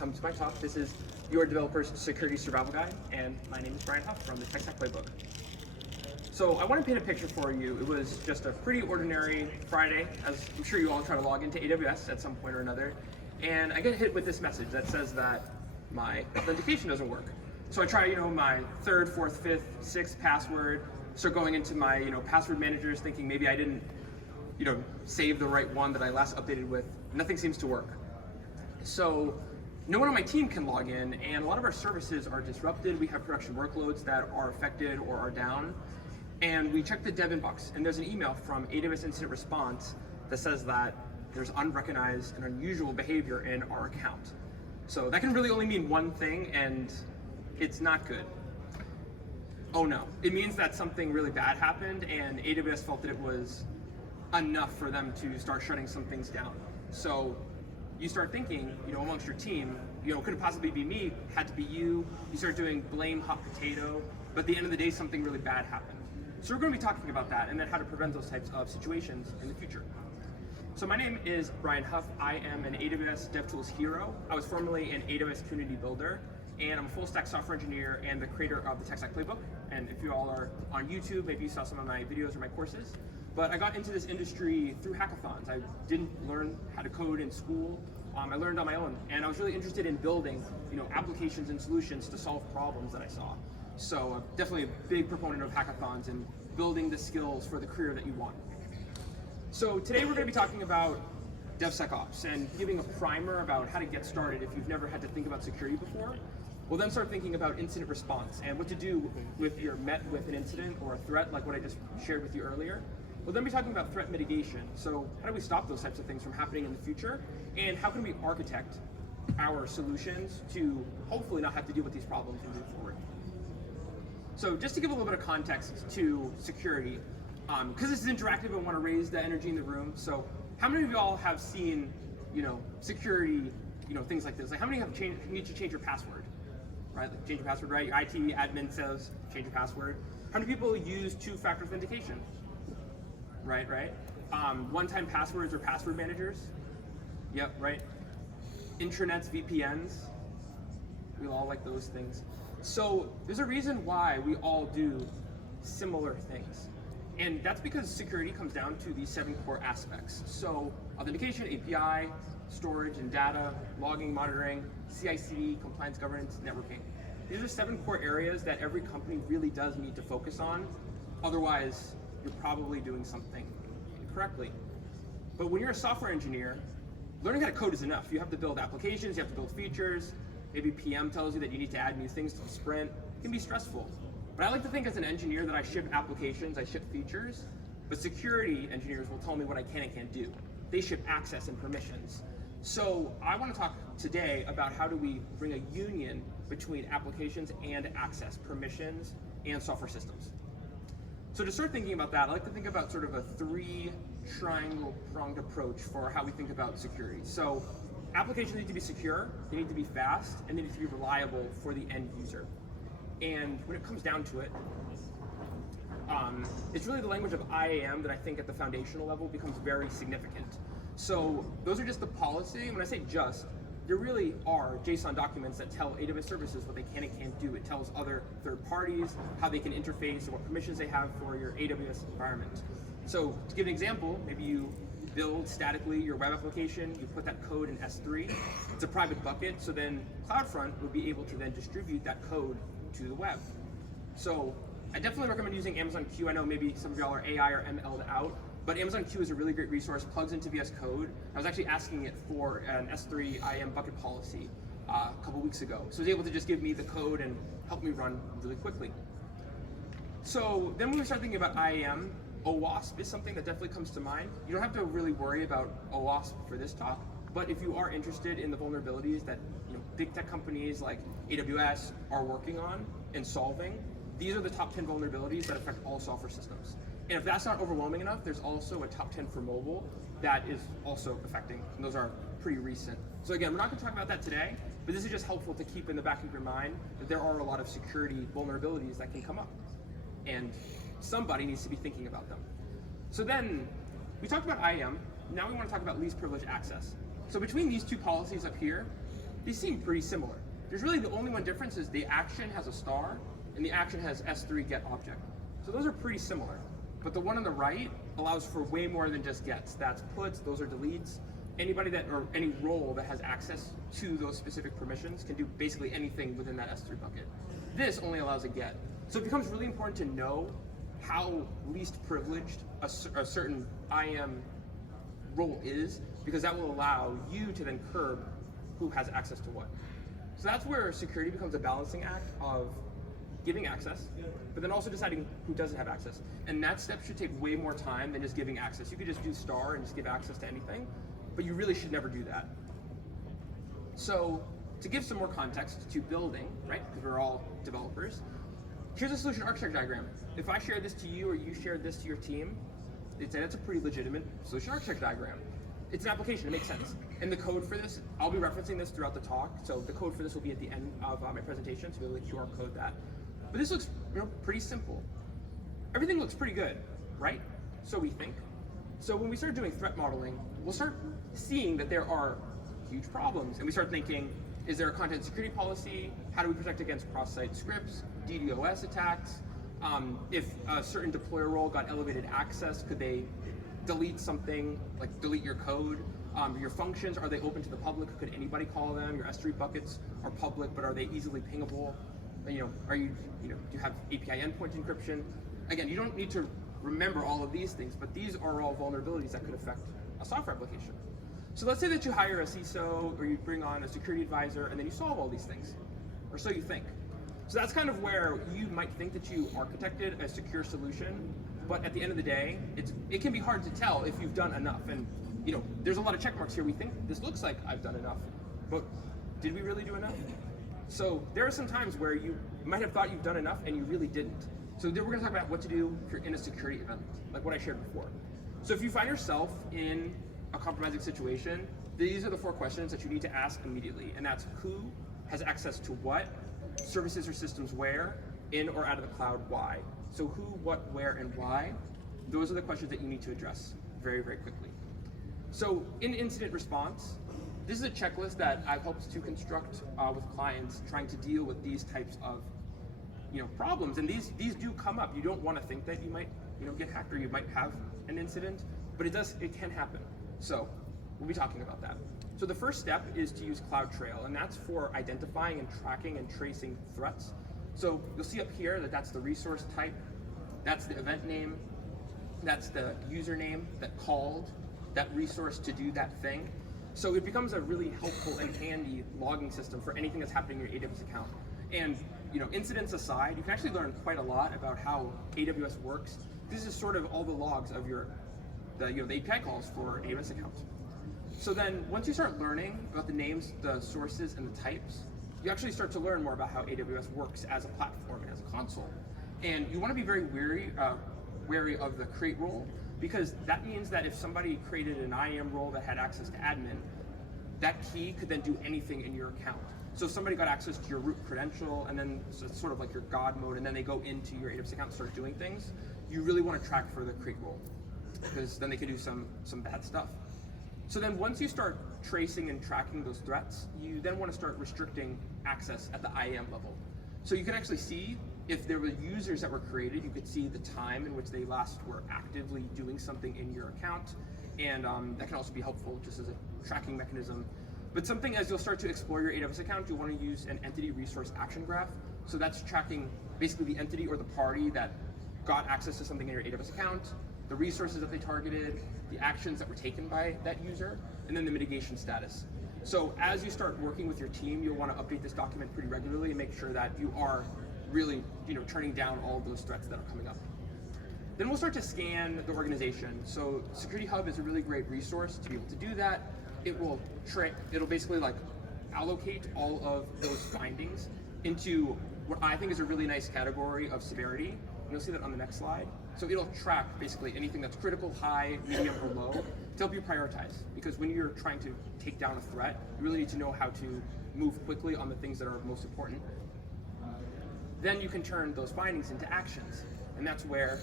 welcome to my talk. This is your developer's security survival guide, and my name is Brian Huff from the Tech Stack Playbook. So I want to paint a picture for you. It was just a pretty ordinary Friday, as I'm sure you all try to log into AWS at some point or another, and I get hit with this message that says that my authentication doesn't work. So I try, my third, fourth, fifth, sixth password, start going into my, password managers, thinking maybe I didn't, save the right one that I last updated with. Nothing seems to work. So no one on my team can log in, and a lot of our services are disrupted. We have production workloads that are affected or are down. And we check the dev inbox, and there's an email from AWS Incident Response that says that there's unrecognized and unusual behavior in our account. So that can really only mean one thing, and it's not good. Oh no, it means that something really bad happened, and AWS felt that it was enough for them to start shutting some things down. So you start thinking, amongst your team, could it possibly be me? Had to be you. You start doing blame hot potato, but at the end of the day, something really bad happened. So we're going to be talking about that and then how to prevent those types of situations in the future. So my name is Brian Huff. I am an AWS DevTools hero. I was formerly an AWS community builder, and I'm a full stack software engineer and the creator of the Tech Stack Playbook. And if you all are on YouTube, maybe you saw some of my videos or my courses. But I got into this industry through hackathons. I didn't learn how to code in school. I learned on my own, and I was really interested in building, applications and solutions to solve problems that I saw. So definitely a big proponent of hackathons and building the skills for the career that you want. So today we're going to be talking about DevSecOps and giving a primer about how to get started if you've never had to think about security before. We'll then start thinking about incident response and what to do if you're met with an incident or a threat like what I just shared with you earlier. We'll then be talking about threat mitigation. So how do we stop those types of things from happening in the future? And how can we architect our solutions to hopefully not have to deal with these problems and move forward? So just to give a little bit of context to security, because this is interactive, I want to raise the energy in the room. So how many of you all have seen, security, things like this? Like how many have need to change your password, right? Like change your password, right? Your IT admin says change your password. How many people use two-factor authentication? Right. One-time passwords or password managers. Yep, right. Intranets, VPNs. We all like those things. So there's a reason why we all do similar things. And that's because security comes down to these 7 core aspects. So authentication, API, storage and data, logging, monitoring, CI/CD, compliance, governance, networking. These are 7 core areas that every company really does need to focus on. Otherwise, you're probably doing something incorrectly. But when you're a software engineer, learning how to code is enough. You have to build applications, you have to build features. Maybe PM tells you that you need to add new things to the sprint. It can be stressful. But I like to think as an engineer that I ship applications, I ship features, but security engineers will tell me what I can and can't do. They ship access and permissions. So I want to talk today about how do we bring a union between applications and access, permissions, and software systems. So to start thinking about that, I like to think about sort of a 3-triangle-pronged approach for how we think about security. So applications need to be secure, they need to be fast, and they need to be reliable for the end user. And when it comes down to it, it's really the language of IAM that I think at the foundational level becomes very significant. So those are just the policy. When I say just, there really are JSON documents that tell AWS services what they can and can't do. It tells other third parties how they can interface or what permissions they have for your AWS environment. So to give an example, maybe you build statically your web application, you put that code in S3, it's a private bucket, so then CloudFront will be able to then distribute that code to the web. So I definitely recommend using Amazon Q. I know maybe some of y'all are AI or ML'd out, but Amazon Q is a really great resource, plugs into VS Code. I was actually asking it for an S3 IAM bucket policy a couple weeks ago. So it was able to just give me the code and help me run really quickly. So then when we start thinking about IAM, OWASP is something that definitely comes to mind. You don't have to really worry about OWASP for this talk, but if you are interested in the vulnerabilities that big tech companies like AWS are working on and solving, these are the top 10 vulnerabilities that affect all software systems. And if that's not overwhelming enough, there's also a top 10 for mobile that is also affecting, and those are pretty recent. So again, we're not gonna talk about that today, but this is just helpful to keep in the back of your mind that there are a lot of security vulnerabilities that can come up. And somebody needs to be thinking about them. So then, we talked about IAM, now we want to talk about least privileged access. So between these two policies up here, these seem pretty similar. There's really the only one difference is the action has a star and the action has S3 get object. So those are pretty similar. But the one on the right allows for way more than just gets. That's puts, those are deletes. Anybody that, or any role that has access to those specific permissions can do basically anything within that S3 bucket. This only allows a get. So it becomes really important to know how least privileged a certain IAM role is, because that will allow you to then curb who has access to what. So that's where security becomes a balancing act of giving access, but then also deciding who doesn't have access. And that step should take way more time than just giving access. You could just do star and just give access to anything, but you really should never do that. So to give some more context to building, right, because we're all developers, here's a solution architecture diagram. If I share this to you or you share this to your team, they'd say that's a pretty legitimate solution architecture diagram. It's an application, it makes sense. And the code for this, I'll be referencing this throughout the talk, so the code for this will be at the end of my presentation, so we'll QR code that. But this looks pretty simple. Everything looks pretty good, right? So we think. So when we start doing threat modeling, we'll start seeing that there are huge problems, and we start thinking, is there a content security policy? How do we protect against cross-site scripts, DDoS attacks? If a certain deployer role got elevated access, could they delete something, like delete your code? Your functions, are they open to the public? Could anybody call them? Your S3 buckets are public, but are they easily pingable? Do you have API endpoint encryption? Again, you don't need to remember all of these things, but these are all vulnerabilities that could affect a software application. So let's say that you hire a CISO or you bring on a security advisor and then you solve all these things, or so you think. So that's kind of where you might think that you architected a secure solution, but at the end of the day, it can be hard to tell if you've done enough. And there's a lot of check marks here. We think this looks like I've done enough, but did we really do enough? So there are some times where you might have thought you've done enough and you really didn't. So then we're gonna talk about what to do if you're in a security event, like what I shared before. So if you find yourself in a compromising situation, these are the 4 questions that you need to ask immediately. And that's who has access to what, services or systems where, in or out of the cloud, why. So who, what, where, and why, those are the questions that you need to address very, very quickly. So in incident response, this is a checklist that I've helped to construct with clients trying to deal with these types of problems. And these do come up. You don't want to think that you might get hacked or you might have an incident, but it can happen. So we'll be talking about that. So the first step is to use CloudTrail, and that's for identifying and tracking and tracing threats. So you'll see up here that that's the resource type, that's the event name, that's the username that called that resource to do that thing. So it becomes a really helpful and handy logging system for anything that's happening in your AWS account. And incidents aside, you can actually learn quite a lot about how AWS works. This is sort of all the logs of the API calls for an AWS account. So then once you start learning about the names, the sources, and the types, you actually start to learn more about how AWS works as a platform and as a console. And you want to be very wary of the create role, because that means that if somebody created an IAM role that had access to admin, that key could then do anything in your account. So if somebody got access to your root credential, and then so it's sort of like your God mode, and then they go into your AWS account and start doing things, you really want to track for the create role, because then they could do some bad stuff. So then once you start tracing and tracking those threats, you then want to start restricting access at the IAM level. So you can actually see if there were users that were created, you could see the time in which they last were actively doing something in your account, and that can also be helpful just as a tracking mechanism. But something as you'll start to explore your AWS account, you'll want to use an entity resource action graph. So that's tracking basically the entity or the party that got access to something in your AWS account, the resources that they targeted, the actions that were taken by that user, and then the mitigation status. So as you start working with your team, you'll want to update this document pretty regularly and make sure that you are really turning down all of those threats that are coming up. Then we'll start to scan the organization. So Security Hub is a really great resource to be able to do that. It'll basically allocate all of those findings into what I think is a really nice category of severity. And you'll see that on the next slide. So it'll track basically anything that's critical, high, medium, or low to help you prioritize. Because when you're trying to take down a threat, you really need to know how to move quickly on the things that are most important. Then you can turn those findings into actions. And that's where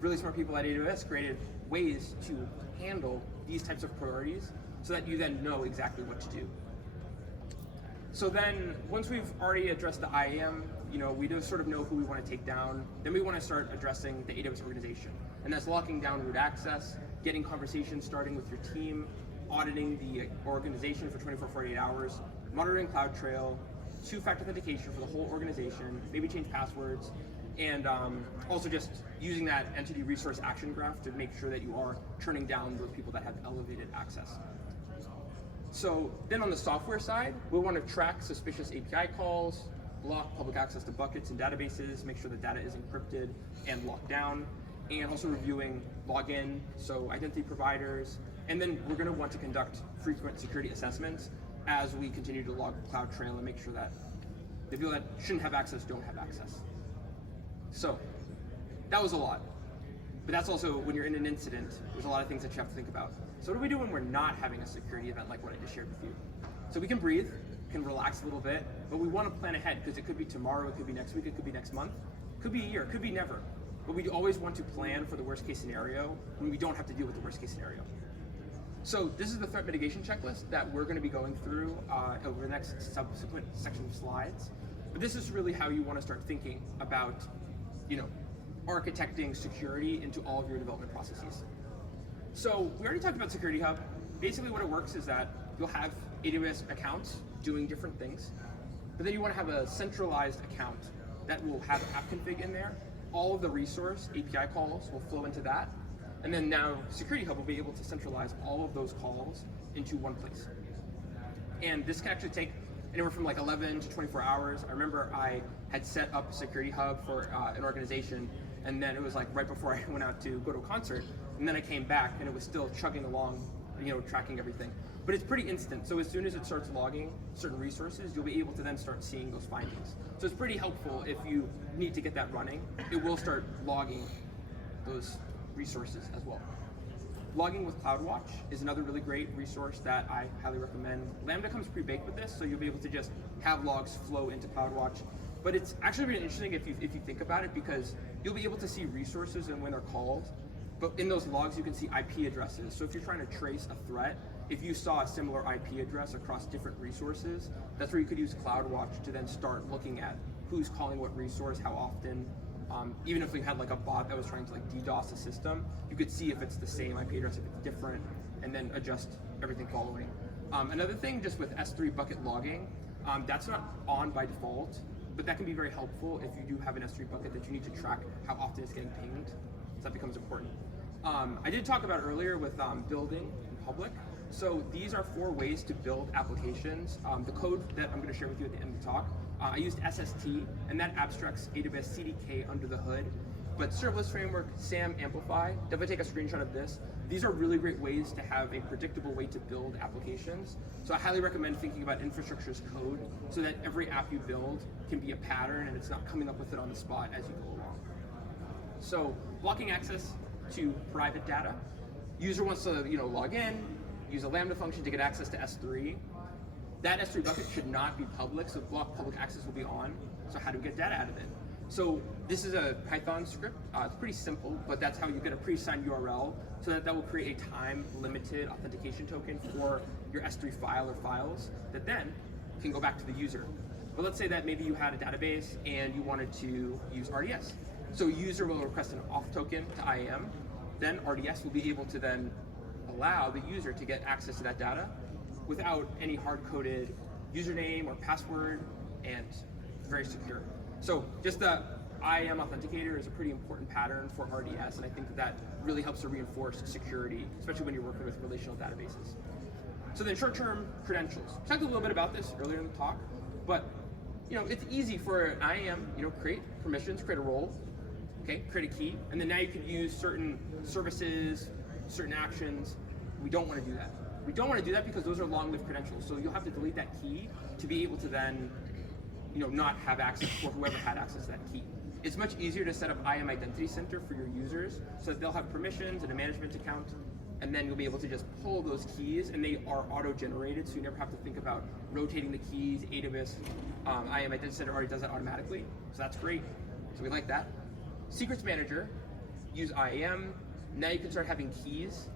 really smart people at AWS created ways to handle these types of priorities so that you then know exactly what to do. So then, once we've already addressed the IAM, we do sort of know who we want to take down. Then we want to start addressing the AWS organization, and that's locking down root access, getting conversations starting with your team, auditing the organization for 24, 48 hours, monitoring CloudTrail, two-factor authentication for the whole organization, maybe change passwords, and also just using that entity resource action graph to make sure that you are turning down those people that have elevated access. So then on the software side, we want to track suspicious API calls, block public access to buckets and databases, make sure the data is encrypted and locked down, and also reviewing login, so identity providers, and then we're going to want to conduct frequent security assessments as we continue to log CloudTrail and make sure that the people that shouldn't have access don't have access. So that was a lot, but that's also when you're in an incident, there's a lot of things that you have to think about. So what do we do when we're not having a security event like what I just shared with you? So we can breathe, can relax a little bit, but we want to plan ahead because it could be tomorrow, it could be next week, it could be next month, it could be a year, it could be never. But we always want to plan for the worst case scenario when we don't have to deal with the worst case scenario. So this is the threat mitigation checklist that we're going to be going through over the next subsequent section of slides. But this is really how you want to start thinking about, architecting security into all of your development processes. So we already talked about Security Hub. Basically what it works is that you'll have AWS accounts doing different things, but then you want to have a centralized account that will have app config in there. All of the resource API calls will flow into that. And then now Security Hub will be able to centralize all of those calls into one place. And this can actually take anywhere from like 11 to 24 hours. I remember I had set up Security Hub for an organization, and then it was like right before I went out to go to a concert, and then I came back and it was still chugging along, tracking everything. But it's pretty instant, so as soon as it starts logging certain resources, you'll be able to then start seeing those findings. So it's pretty helpful if you need to get that running. It will start logging those resources as well. Logging with CloudWatch is another really great resource that I highly recommend. Lambda comes pre-baked with this, so you'll be able to just have logs flow into CloudWatch. But it's actually really interesting if you think about it, because you'll be able to see resources and when they're called. But in those logs, you can see IP addresses. So if you're trying to trace a threat, if you saw a similar IP address across different resources, that's where you could use CloudWatch to then start looking at who's calling what resource, how often. Even if we had like a bot that was trying to like DDoS a system, you could see if it's the same IP address, if it's different, and then adjust everything following. Another thing, just with S3 bucket logging, that's not on by default, but that can be very helpful if you do have an S3 bucket that you need to track how often it's getting pinged. So that becomes important. I did talk about earlier with building in public. So these are 4 ways to build applications. The code that I'm going to share with you at the end of the talk, I used SST, and that abstracts AWS CDK under the hood. But serverless framework, SAM, Amplify, definitely take a screenshot of this. These are really great ways to have a predictable way to build applications. So I highly recommend thinking about infrastructure as code so that every app you build can be a pattern and it's not coming up with it on the spot as you go along. So blocking access to private data. User wants to log in, use a Lambda function to get access to S3. That S3 bucket should not be public, so block public access will be on. So how do we get data out of it? So this is a Python script. It's pretty simple, but that's how you get a pre-signed URL, so that will create a time-limited authentication token for your S3 file or files that then can go back to the user. But let's say that maybe you had a database and you wanted to use RDS. So a user will request an auth token to IAM, then RDS will be able to then allow the user to get access to that data without any hard-coded username or password, and very secure. So just the IAM authenticator is a pretty important pattern for RDS, and I think that really helps to reinforce security, especially when you're working with relational databases. So then short-term credentials. We talked a little bit about this earlier in the talk, but it's easy for an IAM, create permissions, create a role, okay, create a key, and then now you can use certain services, certain actions. We don't want to do that. We don't want to do that because those are long-lived credentials. So you'll have to delete that key to be able to then, not have access for whoever had access to that key. It's much easier to set up IAM Identity Center for your users so that they'll have permissions and a management account, and then you'll be able to just pull those keys, and they are auto-generated, so you never have to think about rotating the keys. AWS IAM Identity Center already does that automatically, so that's great. So we like that. Secrets Manager, use IAM. Now you can start having keys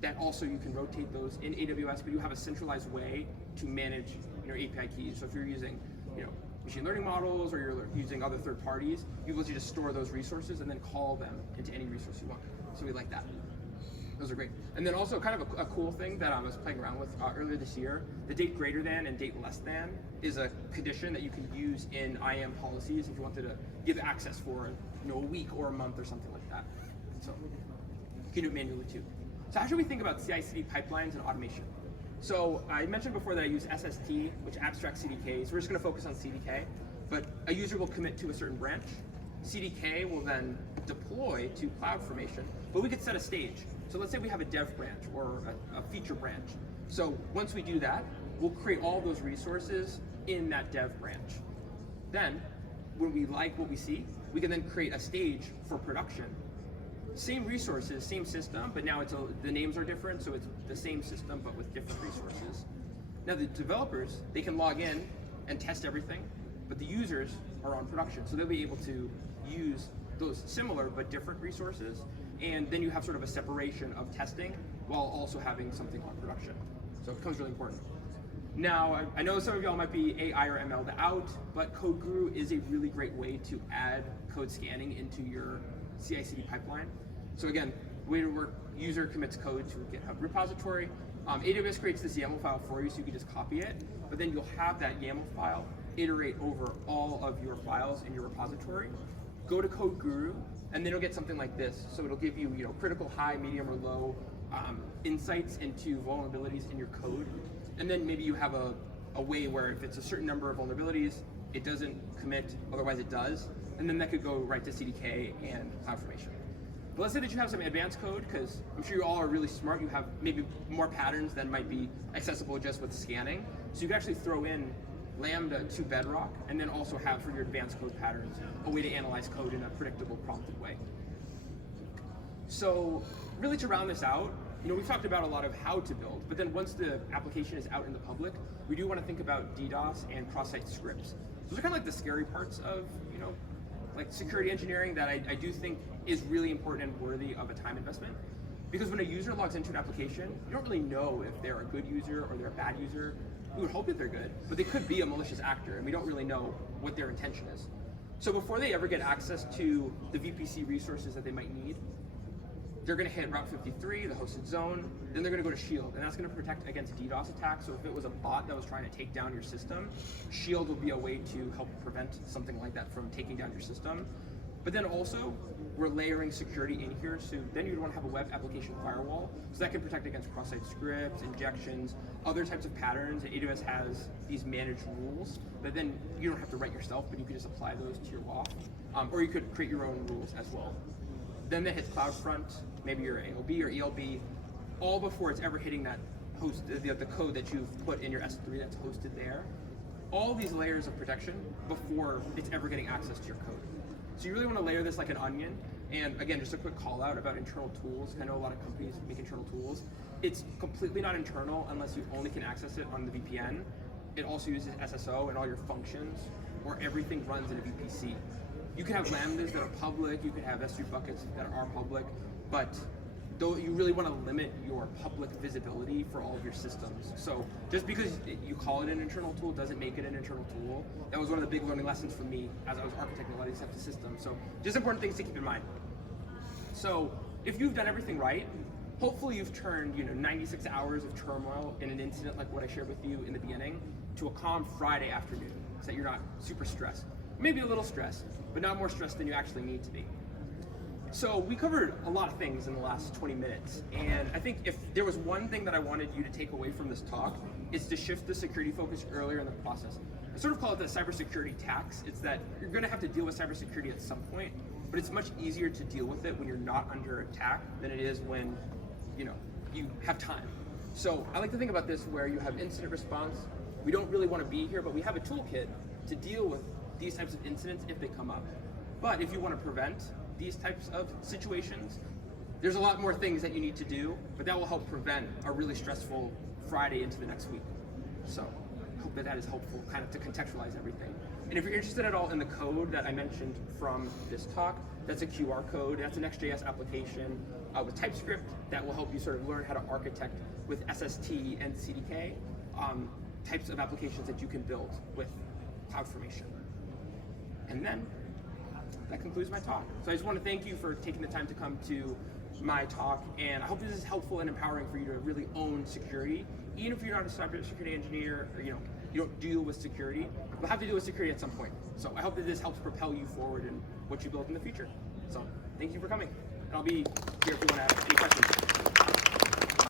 that also you can rotate those in AWS, but you have a centralized way to manage API keys. So if you're using machine learning models or you're using other third parties, you will just store those resources and then call them into any resource you want. So we like that. Those are great. And then also kind of a cool thing that I was playing around with earlier this year, the date greater than and date less than is a condition that you can use in IAM policies if you wanted to give access for a week or a month or something like that. So you can do it manually too. So how should we think about CI/CD pipelines and automation? So I mentioned before that I use SST, which abstracts CDK. So we're just going to focus on CDK, but a user will commit to a certain branch. CDK will then deploy to CloudFormation, but we could set a stage. So let's say we have a dev branch or a feature branch. So once we do that, we'll create all those resources in that dev branch. Then, when we like what we see, we can then create a stage for production. Same resources, same system, but now the names are different, so it's the same system but with different resources. Now the developers, they can log in and test everything, but the users are on production, so they'll be able to use those similar but different resources, and then you have sort of a separation of testing while also having something on production. So it becomes really important. Now, I know some of y'all might be AI or ML'd out, but CodeGuru is a really great way to add code scanning into your CI/CD pipeline. So again, way to work, user commits code to a GitHub repository. AWS creates this YAML file for you, so you can just copy it, but then you'll have that YAML file iterate over all of your files in your repository. Go to CodeGuru, and then you'll get something like this. So it'll give you, critical, high, medium, or low insights into vulnerabilities in your code. And then maybe you have a way where if it's a certain number of vulnerabilities, it doesn't commit, otherwise it does. And then that could go right to CDK and CloudFormation. But let's say that you have some advanced code, because I'm sure you all are really smart. You have maybe more patterns than might be accessible just with scanning. So you can actually throw in Lambda to Bedrock, and then also have for your advanced code patterns a way to analyze code in a predictable, prompted way. So really to round this out, we've talked about a lot of how to build, but then once the application is out in the public, we do want to think about DDoS and cross-site scripts. Those are kind of like the scary parts of, like security engineering that I do think is really important and worthy of a time investment. Because when a user logs into an application, you don't really know if they're a good user or they're a bad user. We would hope that they're good, but they could be a malicious actor, and we don't really know what their intention is. So before they ever get access to the VPC resources that they might need, they're going to hit Route 53, the hosted zone, then they're going to go to Shield, and that's going to protect against DDoS attacks. So if it was a bot that was trying to take down your system, Shield will be a way to help prevent something like that from taking down your system. But then also, we're layering security in here, so then you'd want to have a web application firewall, so that can protect against cross-site scripts, injections, other types of patterns. AWS has these managed rules that then you don't have to write yourself, but you can just apply those to your WAF, or you could create your own rules as well. Then that hits CloudFront, maybe your AOB or ELB, all before it's ever hitting that host, the code that you've put in your S3 that's hosted there. All these layers of protection before it's ever getting access to your code. So you really want to layer this like an onion. And again, just a quick call out about internal tools. I know a lot of companies make internal tools. It's completely not internal unless you only can access it on the VPN. It also uses SSO and all your functions, or everything runs in a VPC. You can have lambdas that are public, you can have S3 buckets that are public, but though you really want to limit your public visibility for all of your systems. So just because you call it an internal tool doesn't make it an internal tool. That was one of the big learning lessons for me as I was architecting a lot of these types of systems. So just important things to keep in mind. So if you've done everything right, hopefully you've turned 96 hours of turmoil in an incident like what I shared with you in the beginning to a calm Friday afternoon, so that you're not super stressed. Maybe a little stressed, but not more stressed than you actually need to be. So we covered a lot of things in the last 20 minutes, and I think if there was one thing that I wanted you to take away from this talk, it's to shift the security focus earlier in the process. I sort of call it the cybersecurity tax. It's that you're going to have to deal with cybersecurity at some point, but it's much easier to deal with it when you're not under attack than it is when you have time. So I like to think about this where you have incident response. We don't really want to be here, but we have a toolkit to deal with these types of incidents if they come up. But if you want to prevent these types of situations, there's a lot more things that you need to do, but that will help prevent a really stressful Friday into the next week. So I hope that is helpful kind of to contextualize everything. And if you're interested at all in the code that I mentioned from this talk, that's a QR code. That's an Next.js application with TypeScript that will help you sort of learn how to architect with SST and CDK. types of applications that you can build with CloudFormation. And then that concludes my talk. So I just want to thank you for taking the time to come to my talk, and I hope this is helpful and empowering for you to really own security. Even if you're not a cybersecurity engineer, or you don't deal with security, you'll have to deal with security at some point. So I hope that this helps propel you forward in what you build in the future. So thank you for coming, and I'll be here if you want to ask any questions.